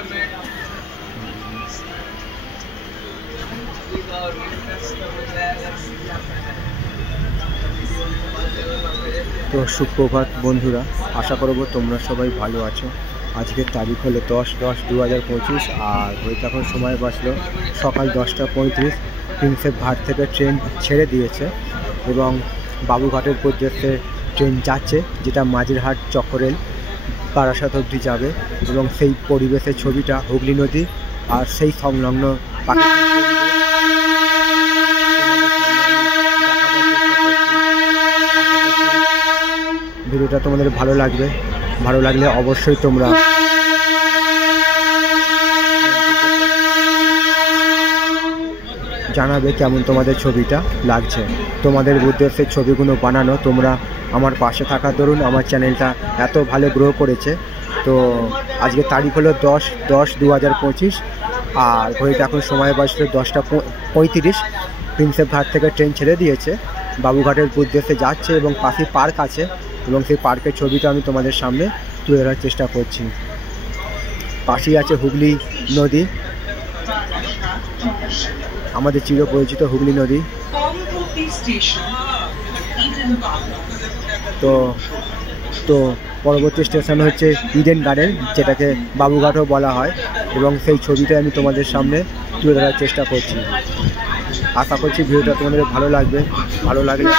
তো সুপ্রভাত বন্ধুরা, আশা করব তোমরা সবাই ভালো আছো। আজকের তারিখ হলো 10/10/2025 আর হয়তো এখন সময় বাঁচলো সকাল 10টা 35। প্রিন্সেপ ঘাট থেকে ট্রেন ছেড়ে দিয়েছে এবং বাবুঘাটের উদ্দেশ্যে ট্রেন যাচ্ছে, যেটা মাঝেরহাট চক্করেল বারাসাত অবধি যাবে। এবং সেই পরিবেশের ছবিটা হুগলি নদী আর সেই সংলগ্ন ভিডিওটা তোমাদের ভালো লাগবে। ভালো লাগলে অবশ্যই তোমরা জানাবে কেমন তোমাদের ছবিটা লাগছে। তোমাদের উদ্দেশ্যে ছবিগুলো বানানো, তোমরা আমার পাশে থাকার দরুন আমার চ্যানেলটা এত ভালো গ্রো করেছে। তো আজকে তারিখ হলো 10/10/2025 আর ঘড়িতে এখন সময় বাজলো 10টা 35। প্রিন্সেপ ঘাট থেকে ট্রেন ছেড়ে দিয়েছে, বাবুঘাটের উদ্দেশ্যে যাচ্ছে এবং পাশে পার্ক আছে এবং সেই পার্কের ছবিটা আমি তোমাদের সামনে তুলে ধরার চেষ্টা করছি। পাশেই আছে হুগলি নদী, আমাদের চিরপরিচিত হুগলি নদী। তো পরবর্তী স্টেশন হচ্ছে ইডেন গার্ডেন, যেটাকে বাবুঘাটও বলা হয়, এবং সেই ছবিটা আমি তোমাদের সামনে তুলে ধরার চেষ্টা করছি। আশা করছি ভিডিওটা তোমাদের ভালো লাগবে। ভালো লাগলে